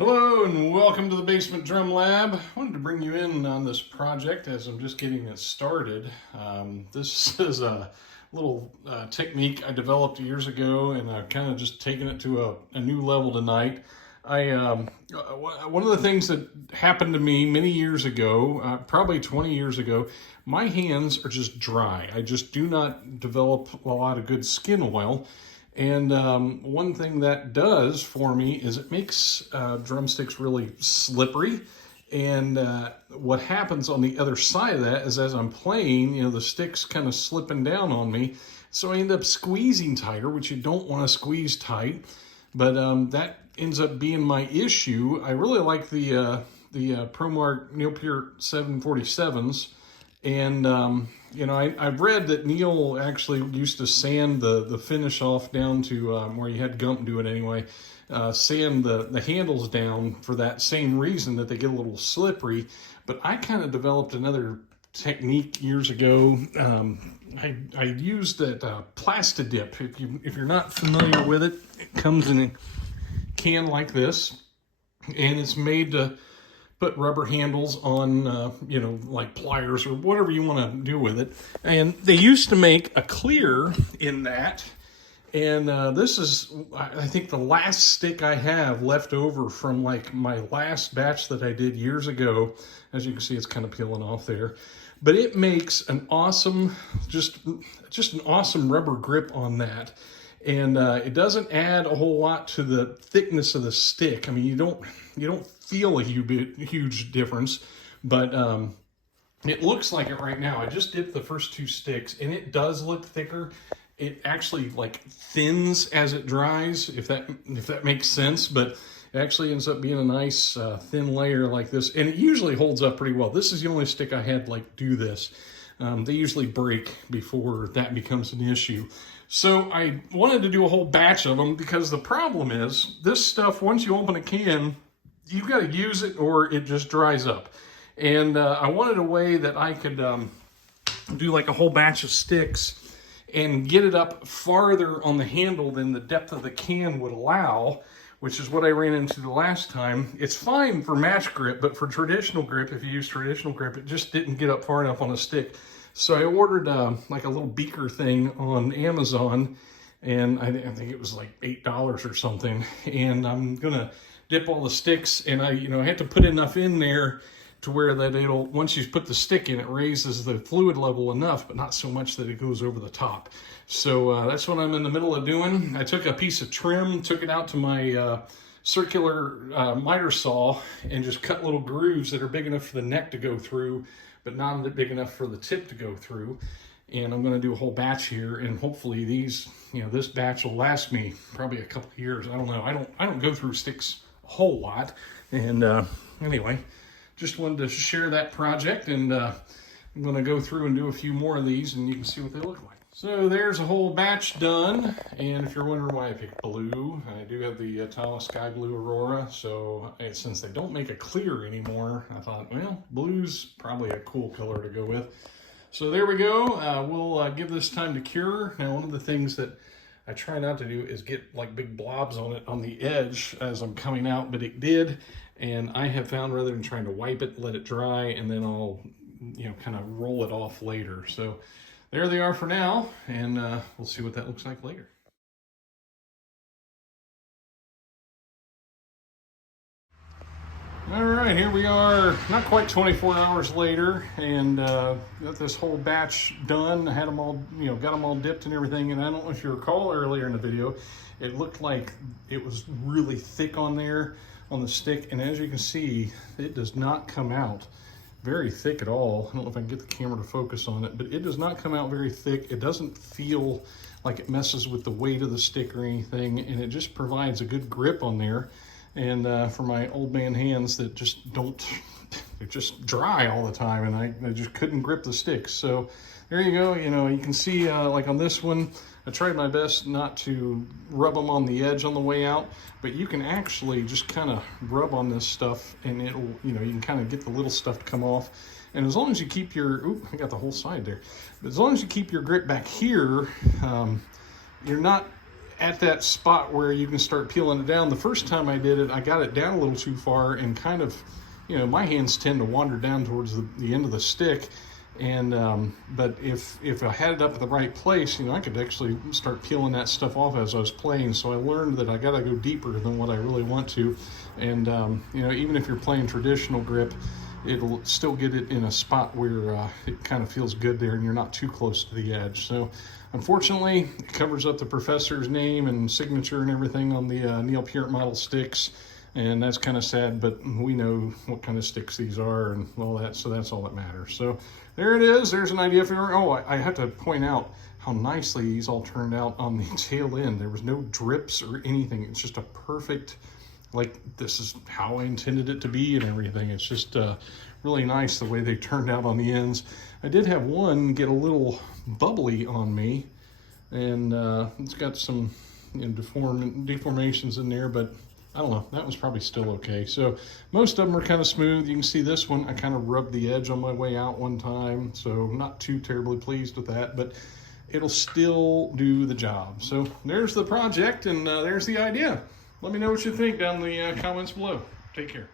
Hello and welcome to the Basement Drum Lab. I wanted to bring you in on this project as I'm just getting it started. This is a little technique I developed years ago, and I've kind of just taken it to a new level tonight. One of the things that happened to me many years ago, probably 20 years ago, my hands are just dry. I just do not develop a lot of good skin oil. And one thing that does for me is it makes drumsticks really slippery. And what happens on the other side of that is as I'm playing, the stick's kind of slipping down on me. So I end up squeezing tighter, which you don't want to squeeze tight. But that ends up being my issue. I really like the ProMark Neil Peart 747s. And, I've read that Neil actually used to sand the finish off down to where you had Gump do it anyway, sand the handles down for that same reason, that they get a little slippery. But I kind of developed another technique years ago. I used that PlastiDipped. If you're not familiar with it, it comes in a can like this, and it's made to put rubber handles on, like pliers or whatever you want to do with it. And they used to make a clear in that. And this is, I think, the last stick I have left over from like my last batch that I did years ago. As you can see, it's kind of peeling off there. But it makes an awesome, just an awesome rubber grip on that. And it doesn't add a whole lot to the thickness of the stick. I mean, you don't feel a huge difference, but it looks like it right now. I just dipped the first two sticks, and it does look thicker. It actually like thins as it dries, if that makes sense. But it actually ends up being a nice thin layer like this, and it usually holds up pretty well. This is the only stick I had like do this. They usually break before that becomes an issue. So I wanted to do a whole batch of them, because the problem is this stuff, once you open a can, you've got to use it or it just dries up. And I wanted a way that I could do like a whole batch of sticks and get it up farther on the handle than the depth of the can would allow, which is what I ran into the last time. It's fine for match grip, but for traditional grip, if you use traditional grip, it just didn't get up far enough on a stick. So I ordered like a little beaker thing on Amazon, and I think it was like $8 or something. And I'm gonna dip all the sticks, and I have to put enough in there to where that once you put the stick in, it raises the fluid level enough, but not so much that it goes over the top. So that's what I'm in the middle of doing. I took a piece of trim, took it out to my circular miter saw, and just cut little grooves that are big enough for the neck to go through, but not big enough for the tip to go through. And I'm going to do a whole batch here, and hopefully these, this batch will last me probably a couple of years. I don't know. I don't go through sticks a whole lot. And anyway, just wanted to share that project, and I'm going to go through and do a few more of these, and you can see what they look like. So there's a whole batch done, and if you're wondering why I picked blue, I do have the Tala Sky Blue Aurora. So since they don't make a clear anymore, I thought, well, blue's probably a cool color to go with. So there we go. We'll give this time to cure. Now, one of the things that I try not to do is get like big blobs on it on the edge as I'm coming out, but it did. And I have found, rather than trying to wipe it, let it dry, and then I'll, kind of roll it off later. So there they are for now, and we'll see what that looks like later. All right, here we are, not quite 24 hours later, and got this whole batch done. I had them all, got them all dipped and everything. And I don't know if you recall earlier in the video, it looked like it was really thick on there on the stick. And as you can see, it does not come out very thick at all. I don't know if I can get the camera to focus on it, but it does not come out very thick. It doesn't feel like it messes with the weight of the stick or anything, and it just provides a good grip on there. And for my old man hands that just don't, they're just dry all the time, and I just couldn't grip the sticks. So there you go. You can see like on this one, I tried my best not to rub them on the edge on the way out, but you can actually just kind of rub on this stuff, and it'll, you can kind of get the little stuff to come off. And as long as you keep your, ooh, I got the whole side there. But as long as you keep your grip back here, you're not at that spot where you can start peeling it down. The first time I did it, I got it down a little too far and kind of, you know, my hands tend to wander down towards the end of the stick. And but if I had it up at the right place, you know, I could actually start peeling that stuff off as I was playing. So I learned that I got to go deeper than what I really want to. And you know, even if you're playing traditional grip, it'll still get it in a spot where it kind of feels good there and you're not too close to the edge. So unfortunately, it covers up the professor's name and signature and everything on the Neil Peart model sticks. And that's kind of sad, but we know what kind of sticks these are and all that, so that's all that matters. So there it is. There's an idea for, oh, I have to point out how nicely these all turned out on the tail end. There was no drips or anything. It's just a perfect, like, this is how I intended it to be and everything. It's just really nice the way they turned out on the ends. I did have one get a little bubbly on me, and it's got some, you know, deformations in there, but I don't know, that was probably still okay. So most of them are kind of smooth. You can see this one, I kind of rubbed the edge on my way out one time, so not too terribly pleased with that, but it'll still do the job. So there's the project, and there's the idea. Let me know what you think down in the comments below. Take care.